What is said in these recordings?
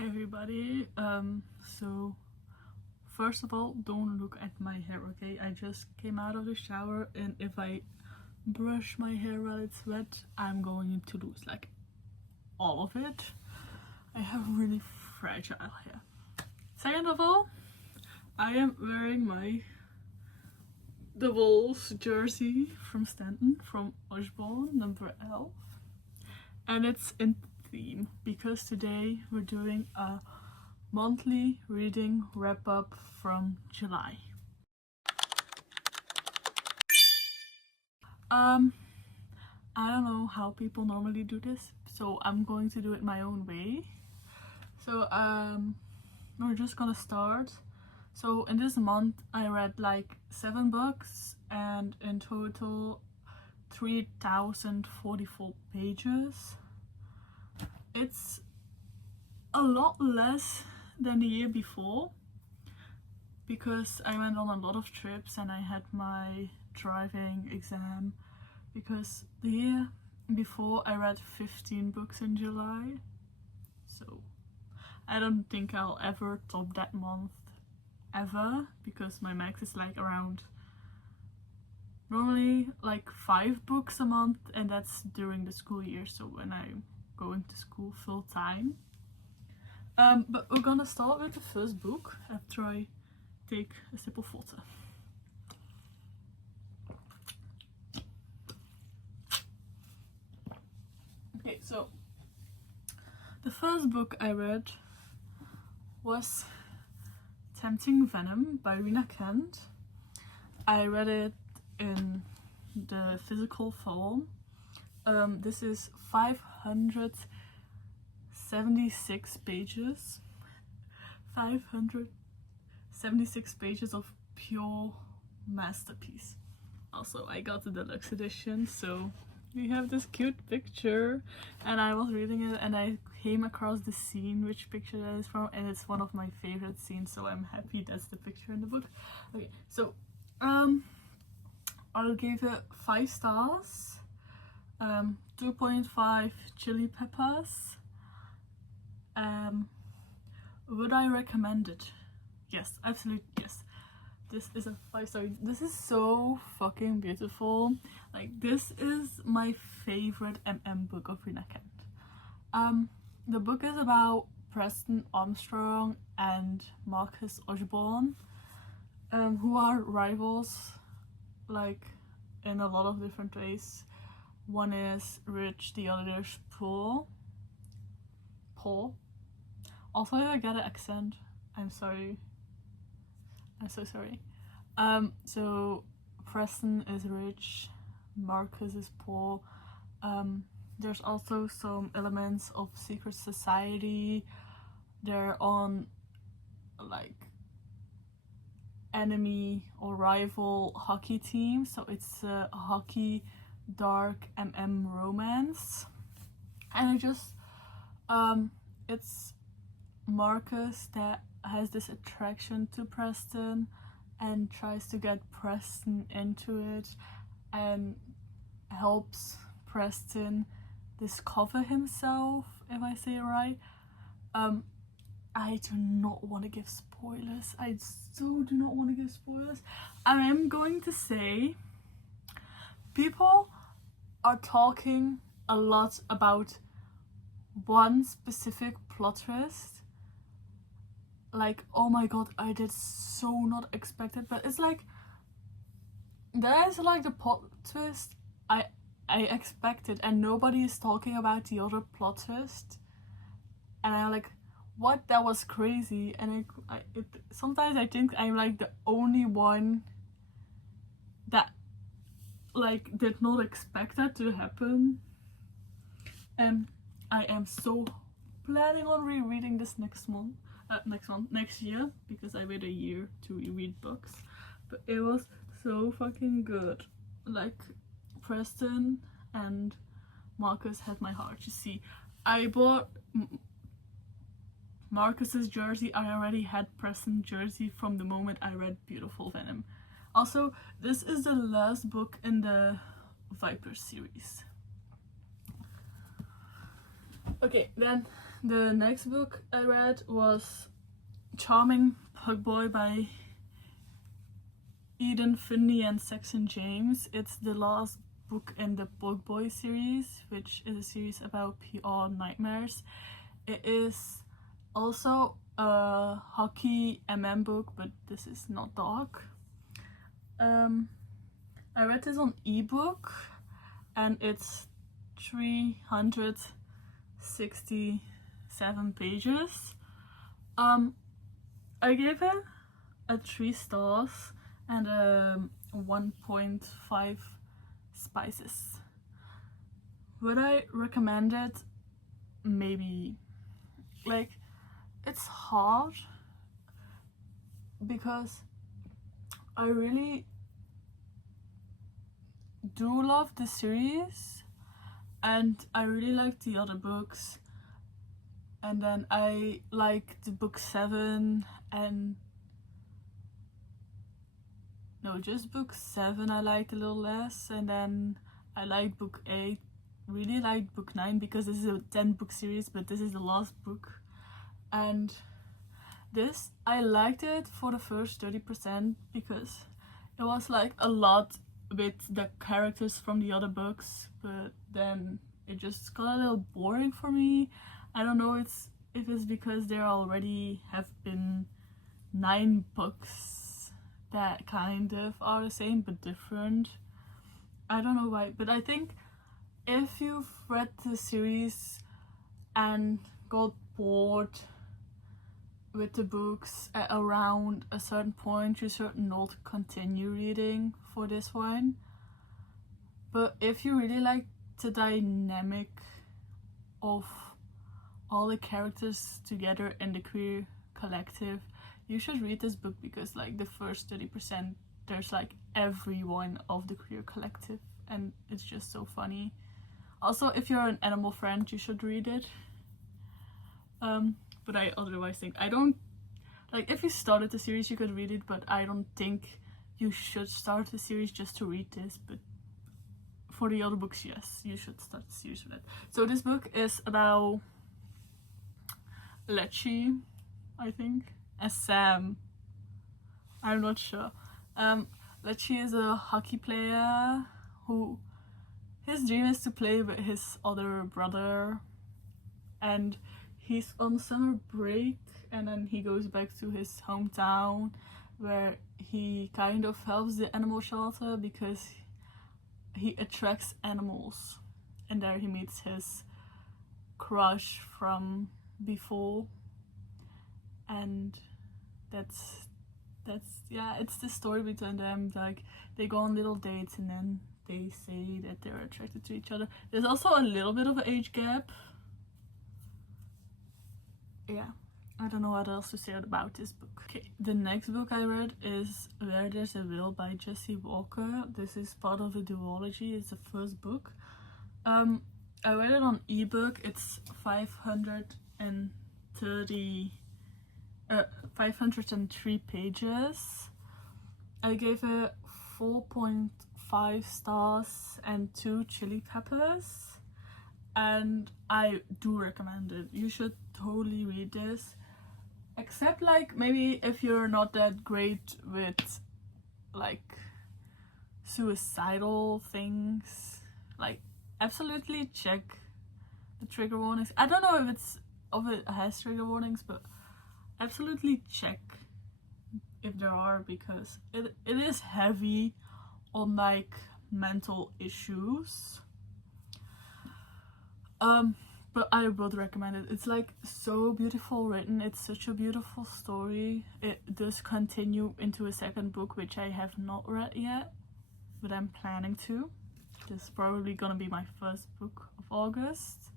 Hi everybody. So first of all, don't look at my hair, okay? I just came out of the shower, and if I brush my hair while it's wet, I'm going to lose like all of it. I have really fragile hair. Second of all, I am wearing my The Wolves jersey from Stanton, from Osborne, number 11. And it's in theme because today we're doing a monthly reading wrap up from July. I don't know how people normally do this, so I'm going to do it my own way. So we're just gonna start. So in this month I read like 7 books, and in total 3044 pages. It's a lot less than the year before because I went on a lot of trips and I had my driving exam, because the year before I read 15 books in July. So I don't think I'll ever top that month ever, because my max is like around normally like 5 books a month, and that's during the school year, so when I'm going to school full time. But we're gonna start with the first book after I take a sip of water. Okay, so the first book I read was Tempting Venom by Rina Kent. I read it in the physical form. This is 576 pages. 576 pages of pure masterpiece. Also, I got the deluxe edition, so we have this cute picture, and I was reading it and I came across the scene, which picture that is from, and it's one of my favorite scenes, so I'm happy that's the picture in the book. Okay, so I'll give it 5 stars. 2.5 chili peppers. Would I recommend it? Yes, absolutely yes. This is a 5-star. This is so fucking beautiful. Like, this is my favorite book of Rina Kent. The book is about Preston Armstrong and Marcus Osborne, who are rivals, like, in a lot of different ways. One is rich, the other is poor. Also, if I get an accent, I'm sorry. I'm so sorry. So Preston is rich, Marcus is poor. There's also some elements of secret society. They're on like enemy or rival hockey team, so it's a hockey dark romance. And it's Marcus that has this attraction to Preston and tries to get Preston into it and helps Preston discover himself, if I say it right. I do not want to give spoilers. I so do not want to give spoilers. I am going to say people are talking a lot about one specific plot twist. Like, oh my god, I did so not expect it, but it's like that is like the plot twist I expected, and nobody is talking about the other plot twist, and I'm like, what? That was crazy. And sometimes I think I'm like the only one that like did not expect that to happen. And I am so planning on rereading this next year, because I wait a year to reread books. But it was so fucking good. Like, Preston and Marcus had my heart. You see, I bought Marcus's jersey. I already had Preston's jersey from the moment I read Beautiful Venom. Also, this is the last book in the Viper series. Okay, then The next book I read was Charming Pugboy by Eden Finley and Saxon James. It's the last book in the Pugboy series, which is a series about PR nightmares. It is also a hockey book, but this is not dog. I read this on ebook and it's 367 pages. I gave it a 3 stars and 1.5 spices. Would I recommend it? Maybe. Like, it's hard because I really do love the series and I really like the other books, and then I like the book 7 and no, just book 7 I liked a little less, and then I liked book 8, really liked book 9 because this is a 10 book series, but this is the last book. And this, I liked it for the first 30% because it was like a lot with the characters from the other books, but then it just got a little boring for me. I don't know if it's because there already have been 9 books that kind of are the same but different. I don't know why, but I think if you've read the series and got bored with the books at around a certain point, you should not continue reading for this one. But if you really like the dynamic of all the characters together in the queer collective, you should read this book because like the first 30% there's like everyone of the queer collective and it's just so funny. Also, if you're an animal friend, you should read it. But I otherwise think I don't like, if you started the series you could read it, but I don't think you should start the series just to read this. But for the other books, yes, you should start the series with it. So this book is about Lecce, I think, as Sam. I'm not sure. Lecce is a hockey player who his dream is to play with his other brother, and he's on summer break and then he goes back to his hometown where he kind of helps the animal shelter because he attracts animals, and there he meets his crush from before, and that's yeah, it's the story between them. Like, they go on little dates and then they say that they're attracted to each other. There's also a little bit of an age gap. Yeah, I don't know what else to say about this book. Okay, the next book I read is Where There's a Will by Jessie Walker. This is part of a duology. It's the first book. I read it on ebook. It's 503 pages. I gave it 4.5 stars and 2 chili peppers, and I do recommend it. You should totally read this, except like maybe if you're not that great with like suicidal things, like absolutely check the trigger warnings. I don't know if it has trigger warnings, but absolutely check if there are, because it is heavy on like mental issues. But I would recommend it. It's like so beautiful written. It's such a beautiful story. It does continue into a second book, which I have not read yet, but I'm planning to. This is probably gonna be my first book of August.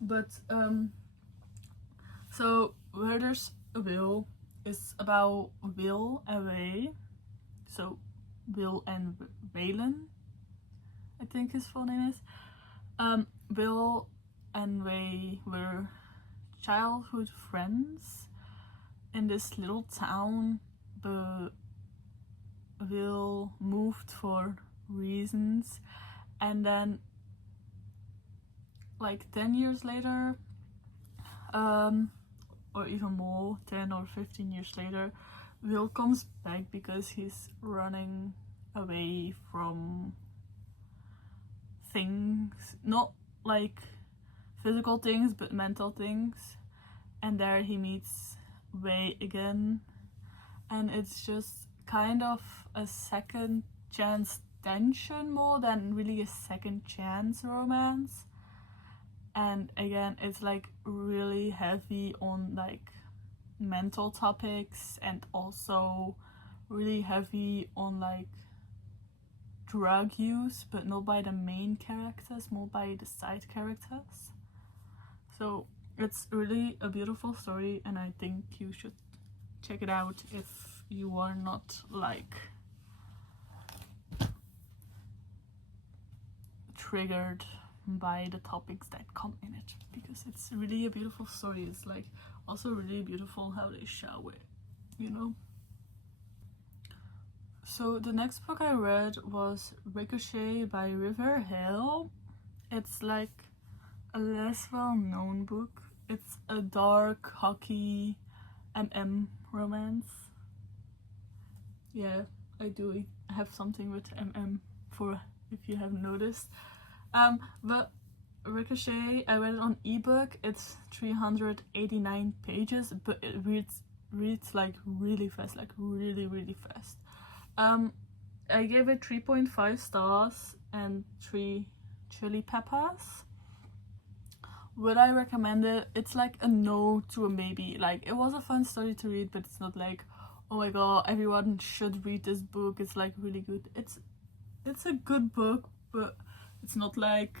But so Where There's a Will is about Will and Ray. So Will and Waylon, I think his full name is. Will and Ray were childhood friends in this little town, but Will moved for reasons, and then like 10 years later, or even more, 10 or 15 years later, Will comes back because he's running away from things, not like physical things but mental things, and there he meets Wei again, and it's just kind of a second chance tension more than really a second chance romance. And again, it's like really heavy on like mental topics, and also really heavy on like drug use, but not by the main characters, more by the side characters. So it's really a beautiful story, and I think you should check it out if you are not like triggered by the topics that come in it, because it's really a beautiful story. It's like also really beautiful how they show it, you know. So the next book I read was Ricochet by River Hill. It's like a less well-known book. It's a dark hockey MM romance. Yeah, I do have something with MM, for if you haven't noticed. But Ricochet, I read it on ebook. It's 389 pages, but it reads like really fast, like really fast. I gave it 3.5 stars and 3 chili peppers. Would I recommend it? It's like a no to a maybe. Like, it was a fun story to read, but it's not like, oh my god, everyone should read this book. It's like really good. It's a good book, but it's not like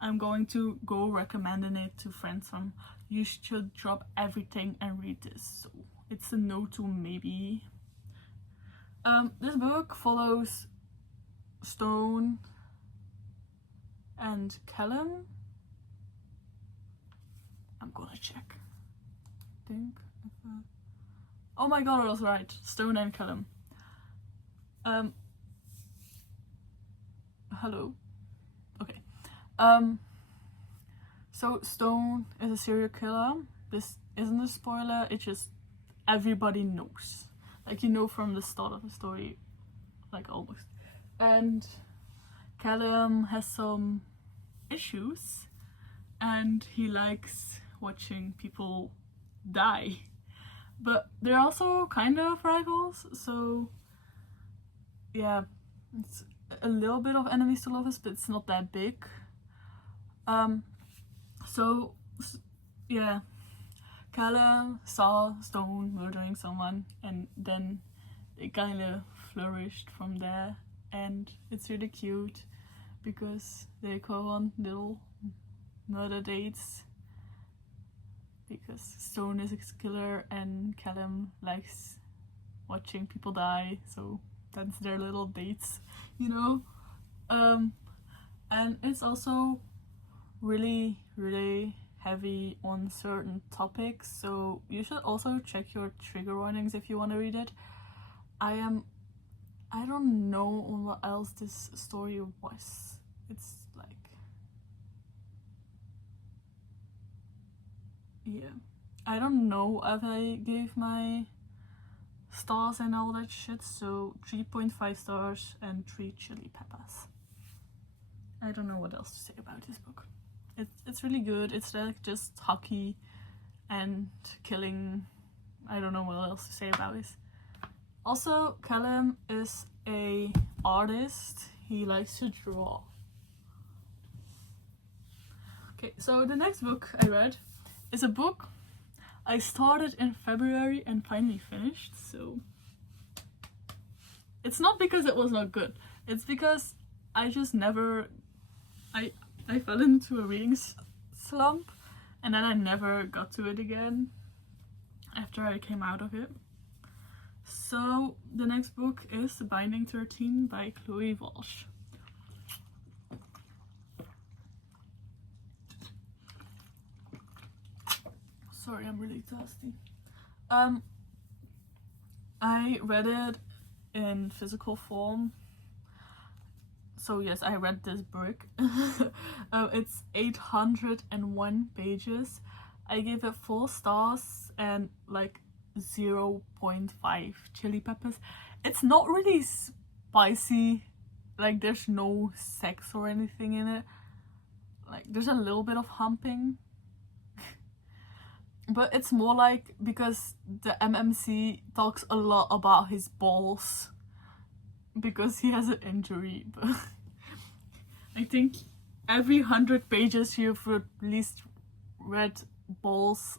I'm going to go recommending it to friends from, you should drop everything and read this. So it's a no to maybe. This book follows Stone and Callum. I'm gonna check. Oh my god, I was right. Stone and Callum. Hello. Okay. So Stone is a serial killer. This isn't a spoiler. It's just everybody knows. Like, you know from the start of the story, like almost. And Callum has some issues, and he likes watching people die. But they're also kind of rivals, so yeah, it's a little bit of enemies to lovers, but it's not that big. So yeah, Callum saw Stone murdering someone, and then it kind of flourished from there, and it's really cute because they go on little murder dates, because Stone is a killer and Callum likes watching people die, so that's their little dates, you know. And it's also really heavy on certain topics, so you should also check your trigger warnings if you want to read it. I don't know what else this story was. It's like, yeah, I don't know if I gave my stars and all that shit, so 3.5 stars and 3 chili peppers. I don't know what else to say about this book. It's really good. It's like just hockey and killing. I don't know what else to say about it. Also, Callum is a artist. He likes to draw. Okay, so the next book I read is a book I started in February and finally finished. So it's not because it was not good. It's because I just never... I fell into a reading slump, and then I never got to it again after I came out of it. So the next book is Binding 13 by Chloe Walsh. Sorry, I'm really thirsty. I read it in physical form. so yes, I read this book. It's 801 pages. I gave it 4 stars and like 0.5 chili peppers. It's not really spicy, like there's no sex or anything in it. Like there's a little bit of humping. But it's more like because the MMC talks a lot about his balls because he has an injury. But I think every 100 pages you've at least read balls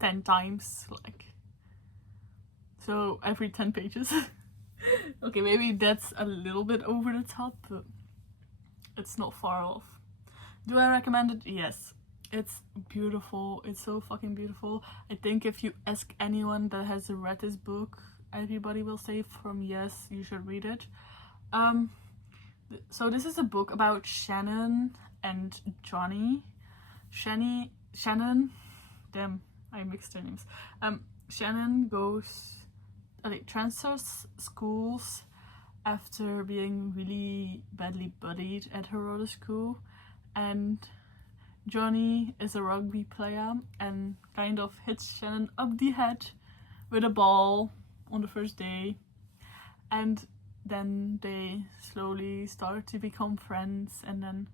10 times, like. So every 10 pages. Okay, maybe that's a little bit over the top, but it's not far off. Do I recommend it? Yes. It's beautiful. It's so fucking beautiful. I think if you ask anyone that has read this book, everybody will say from yes, you should read it. So this is a book about Shannon and Johnny. Shannon, damn, I mixed their names. Shannon transfers schools after being really badly bullied at her other school, and Johnny is a rugby player and kind of hits Shannon up the head with a ball on the first day, and then they slowly start to become friends, and then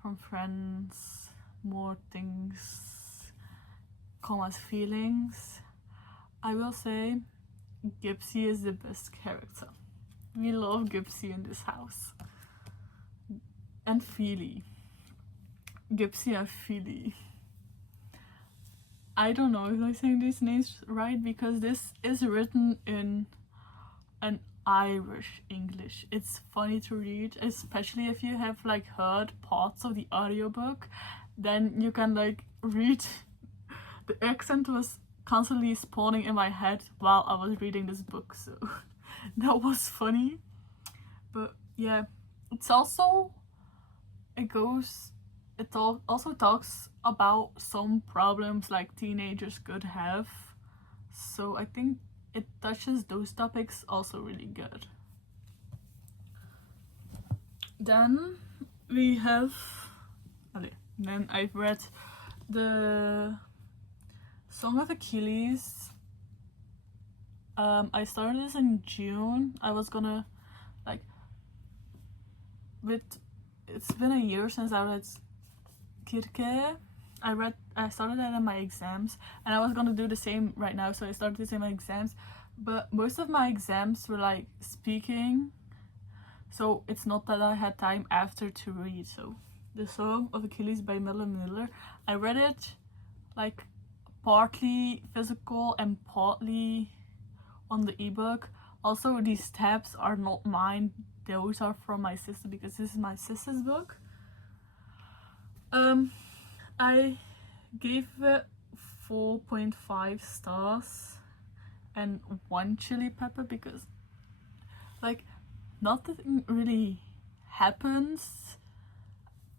from friends more things come as feelings. I will say Gypsy is the best character. We love Gypsy in this house. And Feely. Gypsy and Feely. I don't know if I'm saying these names right because this is written in an Irish English. It's funny to read, especially if you have like heard parts of the audiobook. Then you can like read. The accent was constantly spawning in my head while I was reading this book, so that was funny. But yeah, it also talks about some problems like teenagers could have, so I think it touches those topics also really good. Then I've read the Song of Achilles. I started this in June. I was gonna it's been a year since I read Kirke. I started that in my exams, and I was gonna do the same right now, so I started this in my exams. But most of my exams were like speaking, so it's not that I had time after to read. So the Song of Achilles by Madeline Miller, I read it like partly physical and partly on the ebook. Also, these tabs are not mine, those are from my sister because this is my sister's book. I gave it 4.5 stars and 1 chili pepper because like nothing really happens.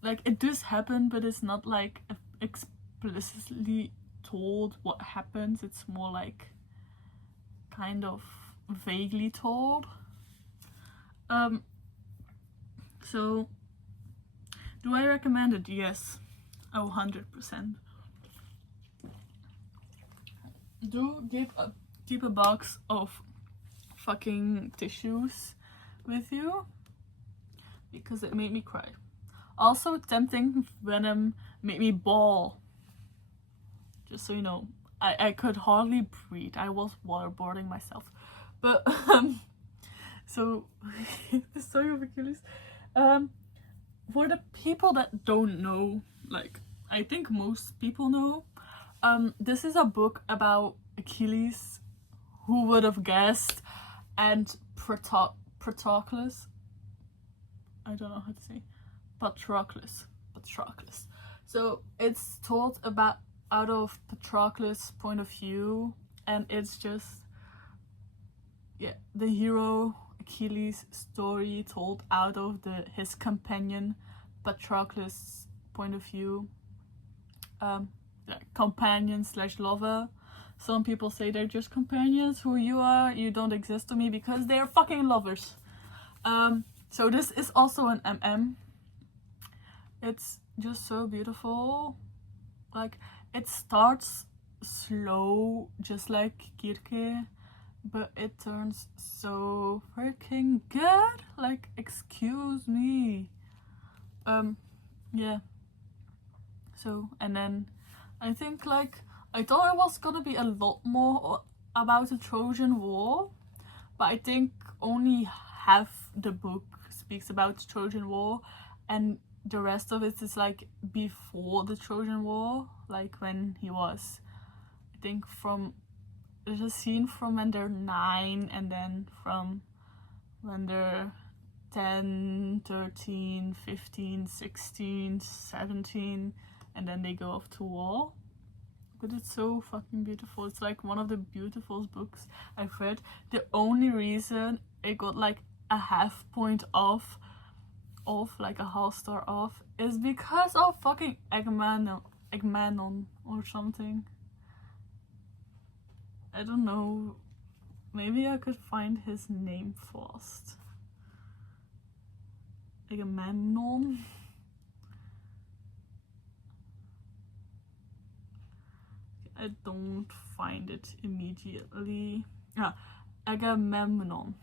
Like it does happen, but it's not like explicitly told what happens. It's more like kind of vaguely told. So do I recommend it? Yes. 100%. Do keep a box of fucking tissues with you because it made me cry. Also, Tempting Venom made me bawl. Just so you know, I could hardly breathe. I was waterboarding myself. But so the Story of Achilles. For the people that don't know, like I think most people know, this is a book about Achilles. Who would have guessed? And Patroclus. I don't know how to say. Patroclus. So it's told about out of Patroclus' point of view, and it's just the hero Achilles' story told out of his companion Patroclus' point of view. Companion / lover. Some people say they're just companions. Who you are, you don't exist to me because they're fucking lovers. So this is also an MM. It's just so beautiful. Like, it starts slow, just like Kirke, but it turns so freaking good. Like, excuse me. Yeah. So, and then I think, like, I thought it was gonna be a lot more about the Trojan War, but I think only half the book speaks about the Trojan War, and the rest of it is like before the Trojan War, like when he was, I think there's a scene from when they're 9, and then from when they're 10, 13, 15, 16, 17, and then they go off to war. But it's so fucking beautiful. It's like one of the beautiful books I've read. The only reason it got like a half point off, like a half star off, is because of fucking Egmanon or something. I don't know. Maybe I could find his name first. Agamemnon. I don't find it immediately. Agamemnon.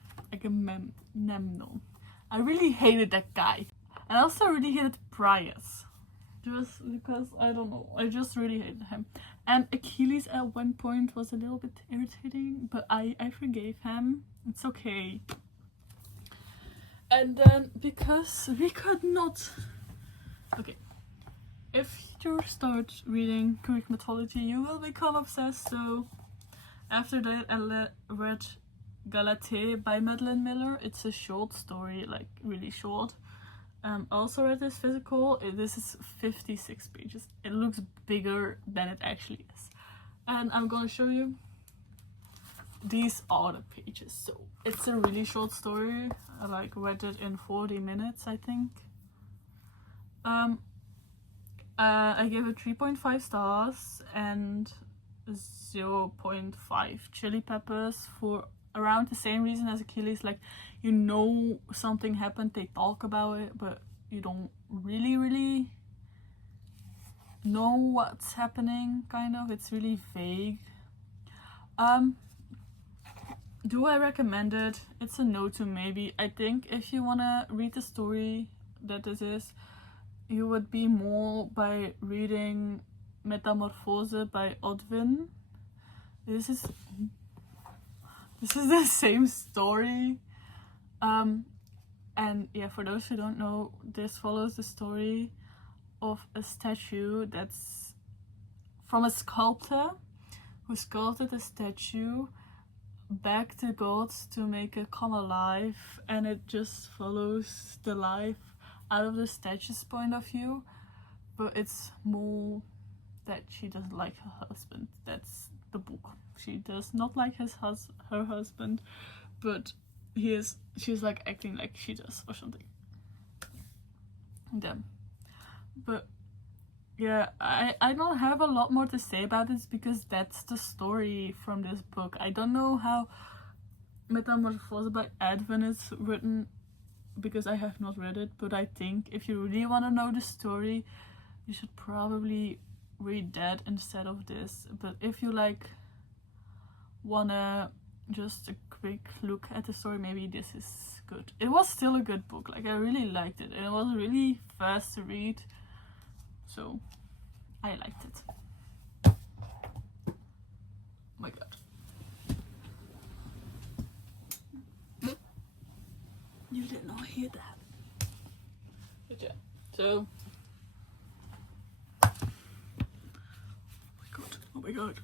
I really hated that guy. And I also really hated Prius. Just because, I don't know, I just really hated him. And Achilles at one point was a little bit irritating, but I forgave him. It's okay. And then, because we could not... Okay. If you start reading Greek mythology, you will become obsessed. So after that, I read Galatée by Madeline Miller. It's a short story, like really short. Also read this physical. This is 56 pages. It looks bigger than it actually is. And I'm gonna show you. These are the pages. So it's a really short story. I like read it in 40 minutes, I think. I gave it 3.5 stars and 0.5 chili peppers for around the same reason as Achilles. Like, you know something happened, they talk about it, but you don't really know what's happening, kind of. It's really vague. Do I recommend it? It's a no to maybe. I think if you wanna read the story that this is, you would be more by reading Metamorphose by Odwin. This is the same story. And yeah, for those who don't know, this follows the story of a statue that's from a sculptor who sculpted a statue, begged the gods to make it come alive, and it just follows the life out of the statue's point of view, but it's more that she doesn't like her husband. That's the book. She does not like her husband, but she's like acting like she does or something. Them. But yeah, I don't have a lot more to say about this because that's the story from this book. I don't know how Metamorphose by Edwin is written because I have not read it, but I think if you really want to know the story, you should probably read that instead of this. But if you like wanna just a quick look at the story, maybe this is good. It was still a good book. Like, I really liked it, and it was really fast to read, so I liked it. Oh my god. You did not hear that. But yeah, so oh my god.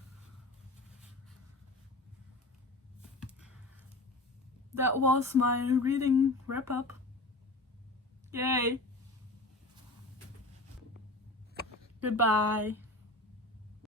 That was my reading wrap up. Yay. Goodbye.